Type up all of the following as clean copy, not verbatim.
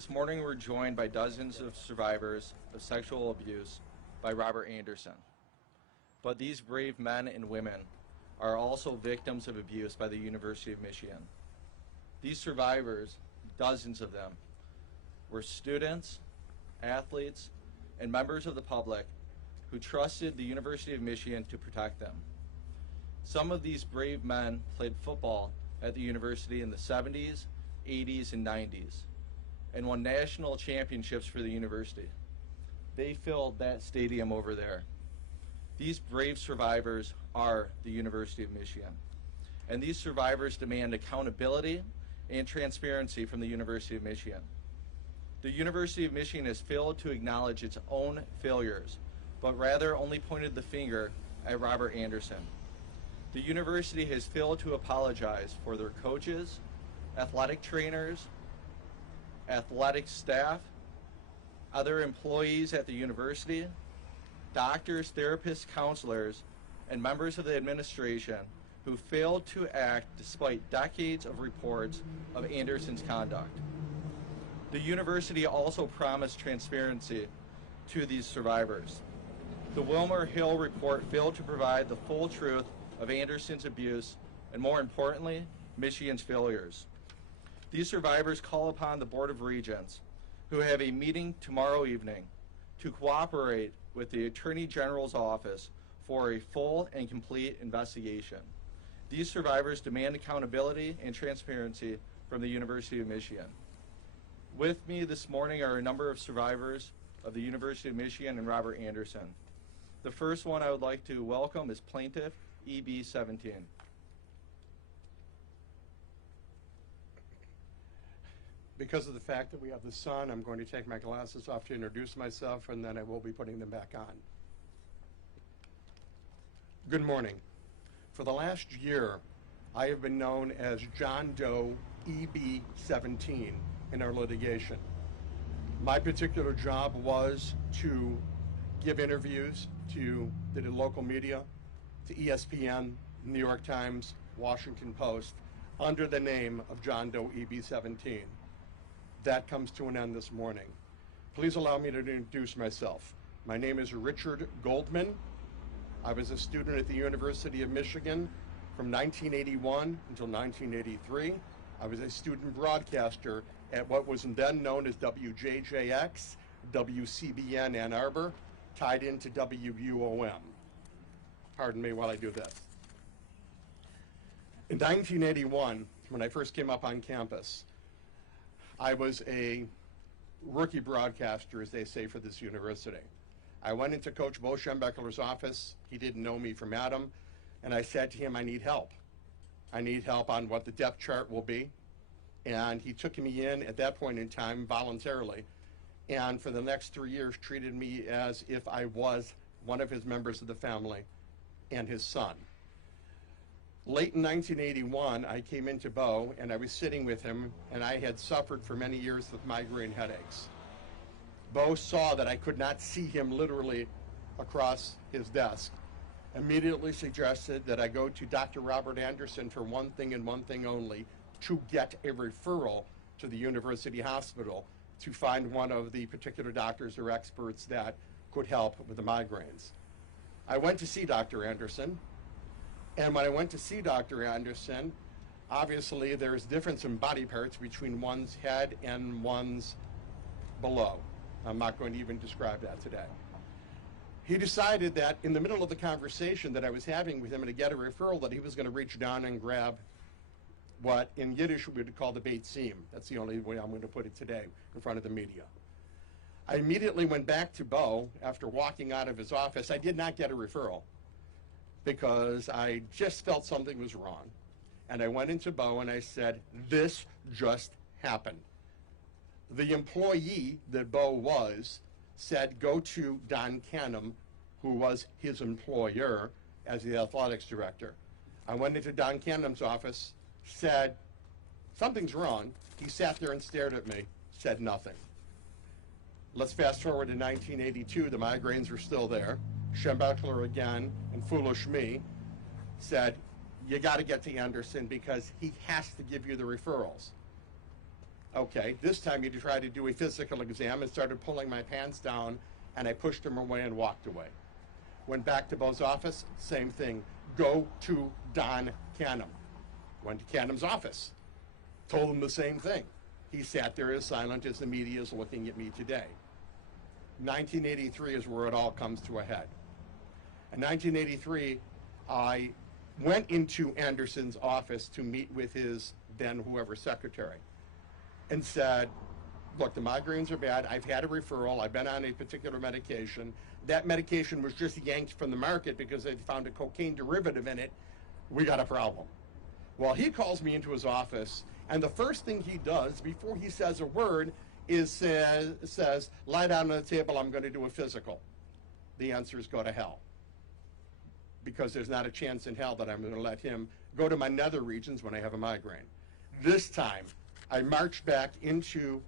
This morning we're joined by dozens of survivors of sexual abuse by Robert Anderson. But these brave men and women are also victims of abuse by the University of Michigan. These survivors, dozens of them, were students, athletes, and members of the public who trusted the University of Michigan to protect them. Some of these brave men played football at the university in the 70s, 80s, and 90s, and won national championships for the university. They filled that stadium over there. These brave survivors are the University of Michigan, and these survivors demand accountability and transparency from the University of Michigan. The University of Michigan has failed to acknowledge its own failures, but rather only pointed the finger at Robert Anderson. The university has failed to apologize for their coaches, athletic trainers, athletic staff, other employees at the university, doctors, therapists, counselors, and members of the administration who failed to act despite decades of reports of Anderson's conduct. The university also promised transparency to these survivors. The Wilmer Hill report failed to provide the full truth of Anderson's abuse and, more importantly, Michigan's failures. These survivors call upon the Board of Regents, who have a meeting tomorrow evening, to cooperate with the Attorney General's office for a full and complete investigation. These survivors demand accountability and transparency from the University of Michigan. With me this morning are a number of survivors of the University of Michigan and Robert Anderson. The first one I would like to welcome is Plaintiff EB17. Because of the fact that we have the sun, I'm going to take my glasses off to introduce myself, and then I will be putting them back on. Good morning. For the last year, I have been known as Doe EB17 in our litigation. My particular job was to give interviews to the local media, to ESPN, New York Times, Washington Post, under the name of Doe EB17. That comes to an end this morning. Please allow me to introduce myself. My name is Richard Goldman. I was a student at the University of Michigan from 1981 until 1983. I was a student broadcaster at what was then known as WJJX, WCBN Ann Arbor, tied into WUOM. Pardon me while I do this. In 1981, when I first came up on campus, I was a rookie broadcaster, as they say, for this university. I went into Coach Bo Schembechler's office. He didn't know me from Adam, and I said to him, I need help. I need help on what the depth chart will be. And he took me in at that point in time voluntarily, and for the next 3 years treated me as if I was one of his members of the family and his son. Late in 1981, I came into Bo, and I was sitting with him, and I had suffered for many years with migraine headaches. Bo saw that I could not see him literally across his desk, immediately suggested that I go to Dr. Robert Anderson for one thing and one thing only, to get a referral to the University Hospital to find one of the particular doctors or experts that could help with the migraines. I went to see Dr. Anderson. And when I went to see Dr. Anderson, obviously there's difference in body parts between one's head and one's below. I'm not going to even describe that today. He decided that in the middle of the conversation that I was having with him and to get a referral, that he was going to reach down and grab what in Yiddish we would call the beit seam. That's the only way I'm going to put it today in front of the media. I immediately went back to Bo after walking out of his office. I did not get a referral, because I just felt something was wrong. And I went into Bo and I said, this just happened. The employee that Bo was said, go to Don Canham, who was his employer as the athletics director. I went into Don Canham's office, said, something's wrong. He sat there and stared at me, said nothing. Let's fast forward to 1982, the migraines were still there. Schembechler again, and foolish me, said, you got to get to Anderson because he has to give you the referrals. Okay, this time he tried to do a physical exam and started pulling my pants down, and I pushed him away and walked away. Went back to Bo's office, same thing. Go to Don Canham. Went to Canham's office. Told him the same thing. He sat there as silent as the media is looking at me today. 1983 is where it all comes to a head. In 1983, I went into Anderson's office to meet with his then whoever secretary and said, look, the migraines are bad. I've had a referral. I've been on a particular medication. That medication was just yanked from the market because they found a cocaine derivative in it. We got a problem. Well, he calls me into his office, and the first thing he does before he says a word is says, lie down on the table, I'm going to do a physical. The answer is go to hell. Because there's not a chance in hell that I'm going to let him go to my nether regions when I have a migraine. This time, I marched back into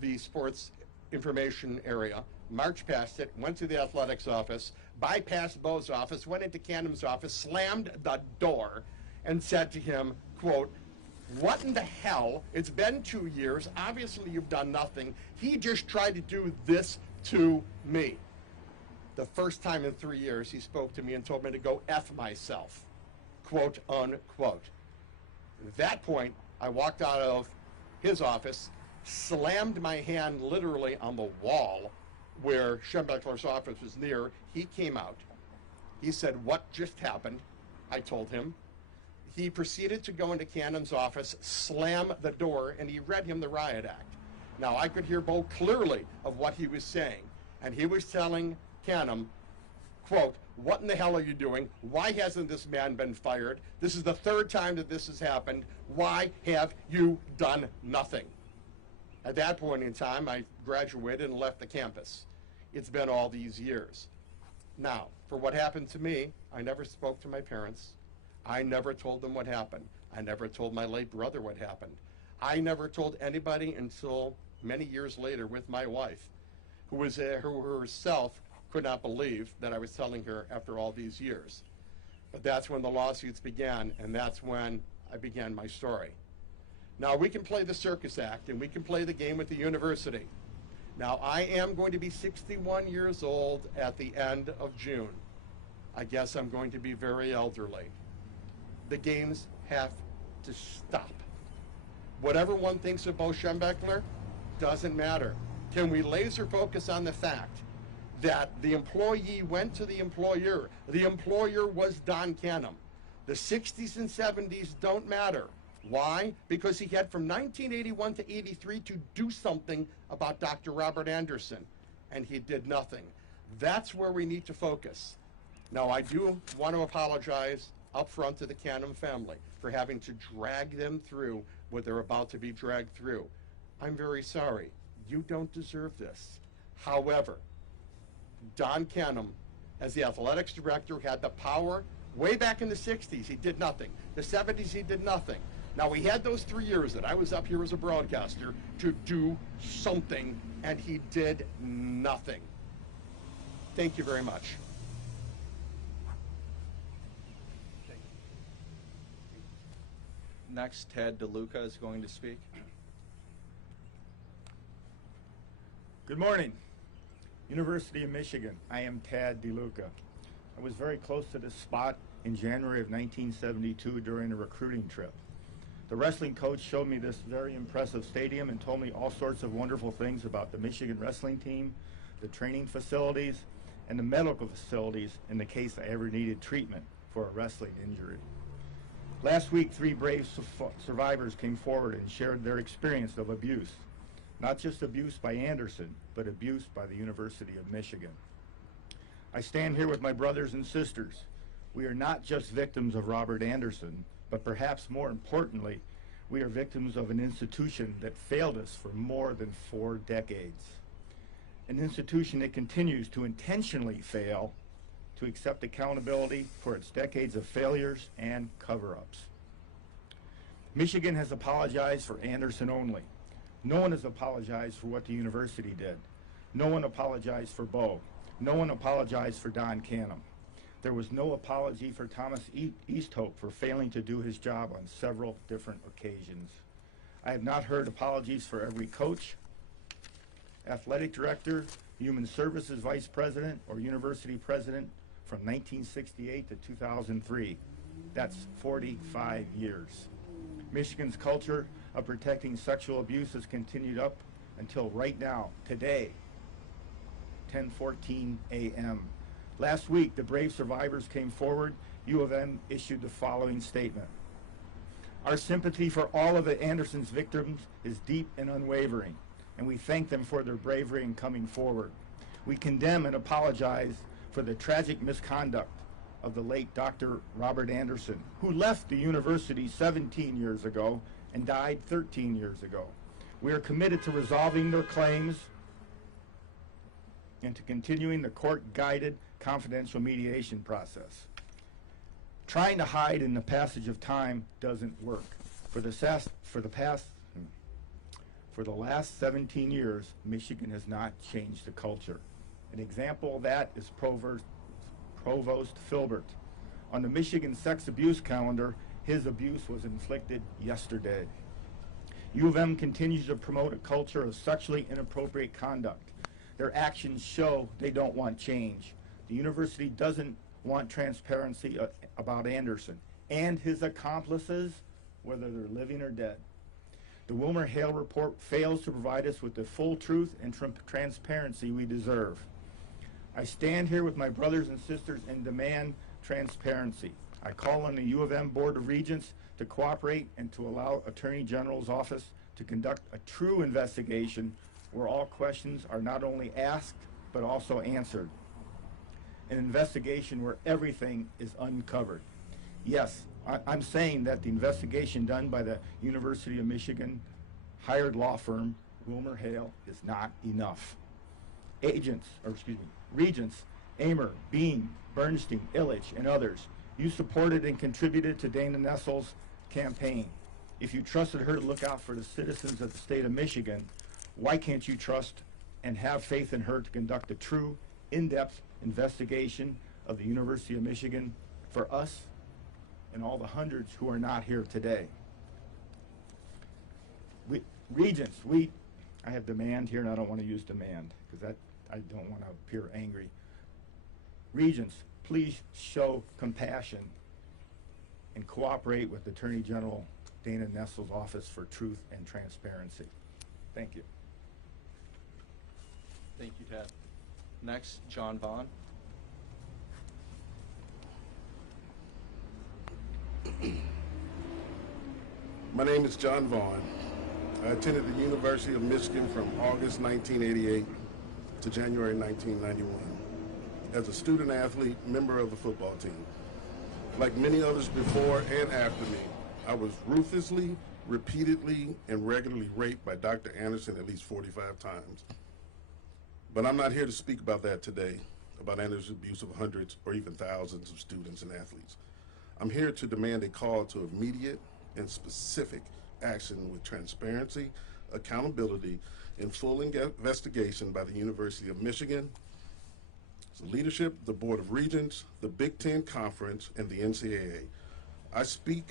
the sports information area, marched past it, went to the athletics office, bypassed Bo's office, went into Canham's office, slammed the door, and said to him, quote, what in the hell? It's been 2 years. Obviously, you've done nothing. He just tried to do this to me. The first time in 3 years, he spoke to me and told me to go F myself, quote, unquote. At that point, I walked out of his office, slammed my hand literally on the wall where Schembechler's office was near. He came out. He said, what just happened? I told him. He proceeded to go into Canham's office, slam the door, and he read him the riot act. Now, I could hear Bo clearly of what he was saying, and he was telling Canham, quote, what in the hell are you doing? Why hasn't this man been fired? This is the third time that this has happened. Why have you done nothing? At that point in time, I graduated and left the campus. It's been all these years. Now, for what happened to me, I never spoke to my parents. I never told them what happened. I never told my late brother what happened. I never told anybody until many years later with my wife, who herself could not believe that I was telling her after all these years. But that's when the lawsuits began, and that's when I began my story. Now, we can play the circus act, and we can play the game with the university. Now, I am going to be 61 years old at the end of June. I guess I'm going to be very elderly. The games have to stop. Whatever one thinks of Bo Schembechler doesn't matter. Can we laser focus on the fact that the employee went to the employer? The employer was Don Canham. The 60s and 70s don't matter. Why? Because he had from 1981 to 83 to do something about Dr. Robert Anderson, and he did nothing. That's where we need to focus. Now, I do want to apologize up front to the Canham family for having to drag them through what they're about to be dragged through. I'm very sorry. You don't deserve this. However, Don Canham, as the athletics director, had the power. Way back in the 60s, he did nothing. The 70s, he did nothing. Now, we had those 3 years that I was up here as a broadcaster to do something, and he did nothing. Thank you very much. Next, Ted Deluca is going to speak. Good morning. University of Michigan. I am Tad Deluca. I was very close to this spot in January of 1972 during a recruiting trip. The wrestling coach showed me this very impressive stadium and told me all sorts of wonderful things about the Michigan wrestling team, the training facilities, and the medical facilities in the case I ever needed treatment for a wrestling injury. Last week, 3 brave survivors came forward and shared their experience of abuse. Not just abuse by Anderson, but abuse by the University of Michigan. I stand here with my brothers and sisters. We are not just victims of Robert Anderson, but perhaps more importantly, we are victims of an institution that failed us for more than 4 decades. An institution that continues to intentionally fail to accept accountability for its decades of failures and cover-ups. Michigan has apologized for Anderson only. No one has apologized for what the university did. No one apologized for Bo. No one apologized for Don Canham. There was no apology for Thomas Easthope for failing to do his job on several different occasions. I have not heard apologies for every coach, athletic director, human services vice president, or university president from 1968 to 2003. That's 45 years. Michigan's culture of protecting sexual abuse has continued up until right now, today, 10:14 a.m. Last week, the brave survivors came forward. U of M issued the following statement. Our sympathy for all of the Anderson's victims is deep and unwavering, and we thank them for their bravery in coming forward. We condemn and apologize for the tragic misconduct of the late Dr. Robert Anderson, who left the university 17 years ago and died 13 years ago. We are committed to resolving their claims and to continuing the court-guided confidential mediation process. Trying to hide in the passage of time doesn't work. For the last 17 years, Michigan has not changed the culture. An example of that is Provost Filbert. On the Michigan sex abuse calendar, his abuse was inflicted yesterday. U of M continues to promote a culture of sexually inappropriate conduct. Their actions show they don't want change. The university doesn't want transparency about Anderson and his accomplices, whether they're living or dead. The Wilmer-Hale report fails to provide us with the full truth and transparency we deserve. I stand here with my brothers and sisters and demand transparency. I call on the U of M Board of Regents to cooperate and to allow Attorney General's office to conduct a true investigation where all questions are not only asked but also answered. An investigation where everything is uncovered. Yes, I'm saying that the investigation done by the University of Michigan hired law firm Wilmer-Hale is not enough. Regents, Amer, Bean, Bernstein, Illich, and others, you supported and contributed to Dana Nessel's campaign. If you trusted her to look out for the citizens of the state of Michigan, why can't you trust and have faith in her to conduct a true, in-depth investigation of the University of Michigan for us and all the hundreds who are not here today? Regents, I have demand here, and I don't want to use demand because I don't want to appear angry. Regents, please show compassion and cooperate with Attorney General Dana Nessel's office for truth and transparency. Thank you. Thank you, Ted. Next, John Vaughn. My name is John Vaughn. I attended the University of Michigan from August 1988 to January 1991. As a student athlete, member of the football team. Like many others before and after me, I was ruthlessly, repeatedly, and regularly raped by Dr. Anderson at least 45 times. But I'm not here to speak about that today, about Anderson's abuse of hundreds or even thousands of students and athletes. I'm here to demand a call to immediate and specific action with transparency, accountability, and full investigation by the University of Michigan, the leadership, the Board of Regents, the Big Ten Conference, and the NCAA. I speak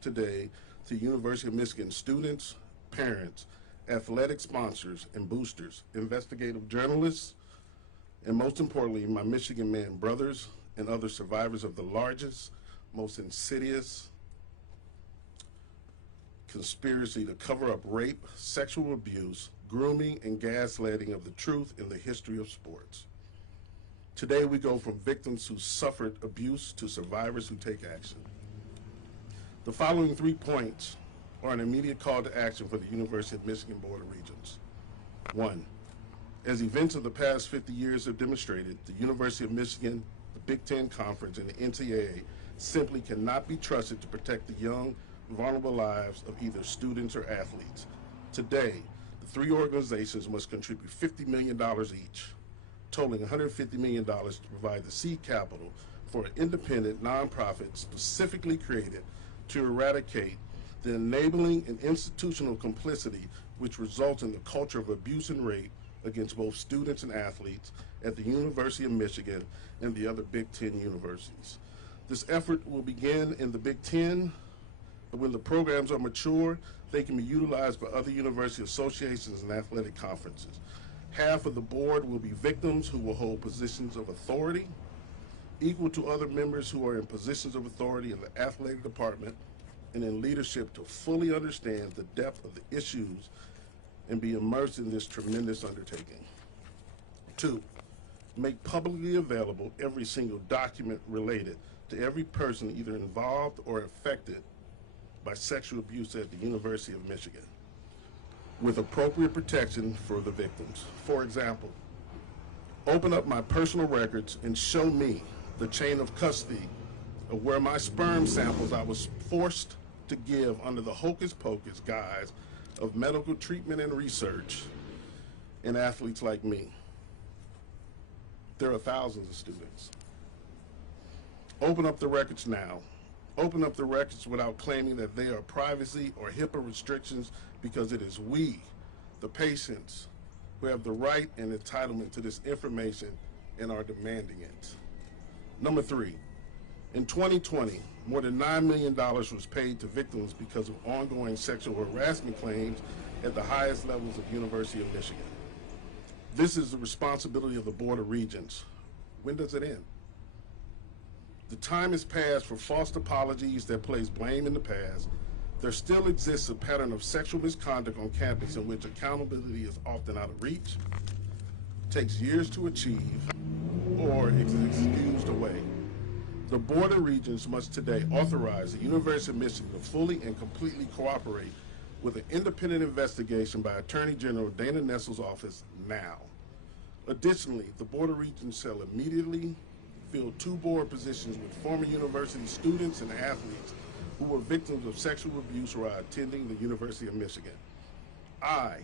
today to University of Michigan students, parents, athletic sponsors and boosters, investigative journalists, and most importantly, my Michigan man brothers and other survivors of the largest, most insidious conspiracy to cover up rape, sexual abuse, grooming, and gaslighting of the truth in the history of sports. Today we go from victims who suffered abuse to survivors who take action. The following 3 points are an immediate call to action for the University of Michigan Board of Regents. 1, as events of the past 50 years have demonstrated, the University of Michigan, the Big Ten Conference, and the NCAA simply cannot be trusted to protect the young, vulnerable lives of either students or athletes. Today, the 3 organizations must contribute $50 million each, totaling $150 million to provide the seed capital for an independent nonprofit specifically created to eradicate the enabling and institutional complicity which results in the culture of abuse and rape against both students and athletes at the University of Michigan and the other Big Ten universities. This effort will begin in the Big Ten When the programs are mature, they can be utilized by other university associations and athletic conferences. Half of the board will be victims who will hold positions of authority, equal to other members who are in positions of authority in the athletic department and in leadership, to fully understand the depth of the issues and be immersed in this tremendous undertaking. 2, make publicly available every single document related to every person either involved or affected by sexual abuse at the University of Michigan, with appropriate protection for the victims. For example, open up my personal records and show me the chain of custody of where my sperm samples I was forced to give under the hocus pocus guise of medical treatment and research in athletes like me. There are thousands of students. Open up the records now. Open up the records without claiming that they are privacy or HIPAA restrictions, because it is we, the patients, who have the right and entitlement to this information and are demanding it. Number 3, in 2020, more than $9 million was paid to victims because of ongoing sexual harassment claims at the highest levels of University of Michigan. This is the responsibility of the Board of Regents. When does it end? The time has passed for false apologies that place blame in the past. There still exists a pattern of sexual misconduct on campus in which accountability is often out of reach, takes years to achieve, or is excused away. The Board of Regents must today authorize the University of Michigan to fully and completely cooperate with an independent investigation by Attorney General Dana Nessel's office now. Additionally, the Board of Regents shall immediately fill 2 board positions with former university students and athletes who were victims of sexual abuse while attending the University of Michigan. I,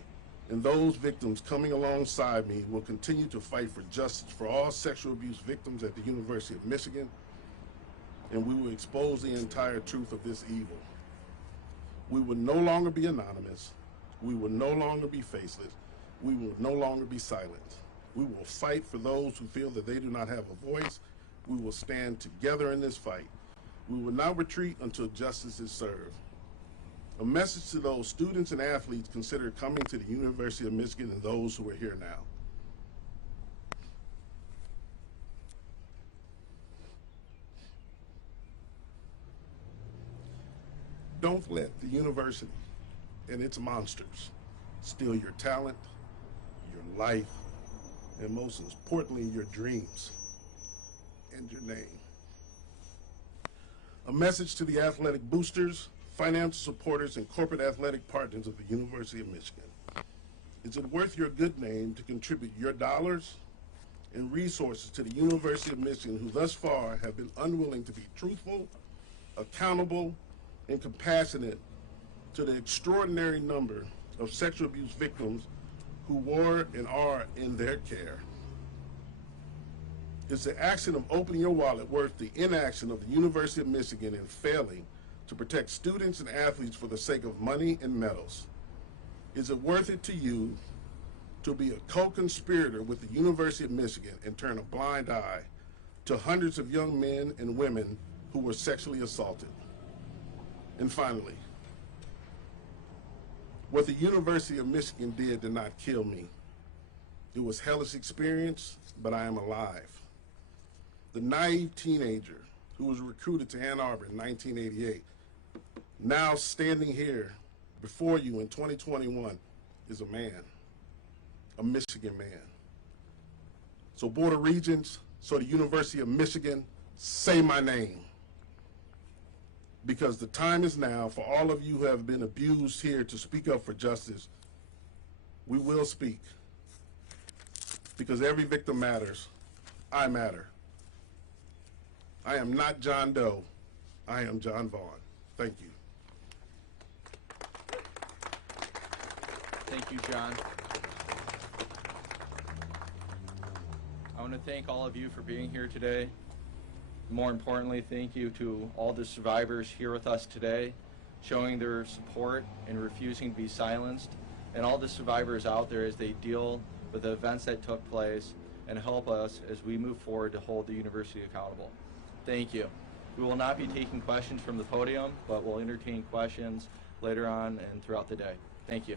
and those victims coming alongside me, will continue to fight for justice for all sexual abuse victims at the University of Michigan, and we will expose the entire truth of this evil. We will no longer be anonymous. We will no longer be faceless. We will no longer be silent. We will fight for those who feel that they do not have a voice. We will stand together in this fight. We will not retreat until justice is served. A message to those students and athletes consider coming to the University of Michigan and those who are here now. Don't let the university and its monsters steal your talent, your life, and most importantly, your dreams and your name. A message to the athletic boosters, financial supporters, and corporate athletic partners of the University of Michigan. Is it worth your good name to contribute your dollars and resources to the University of Michigan, who thus far have been unwilling to be truthful, accountable, and compassionate to the extraordinary number of sexual abuse victims who were and are in their care? Is the action of opening your wallet worth the inaction of the University of Michigan in failing to protect students and athletes for the sake of money and medals? Is it worth it to you to be a co-conspirator with the University of Michigan and turn a blind eye to hundreds of young men and women who were sexually assaulted? And finally, what the University of Michigan did not kill me. It was a hellish experience, but I am alive. The naive teenager who was recruited to Ann Arbor in 1988, now standing here before you in 2021, is a man, a Michigan man. So Board of Regents, so the University of Michigan, say my name. Because the time is now for all of you who have been abused here to speak up for justice. We will speak. Because every victim matters. I matter. I am not John Doe. I am John Vaughn. Thank you. Thank you, John. I want to thank all of you for being here today. More importantly, thank you to all the survivors here with us today, showing their support and refusing to be silenced, and all the survivors out there as they deal with the events that took place and help us as we move forward to hold the university accountable. Thank you. We will not be taking questions from the podium, but we'll entertain questions later on and throughout the day. Thank you.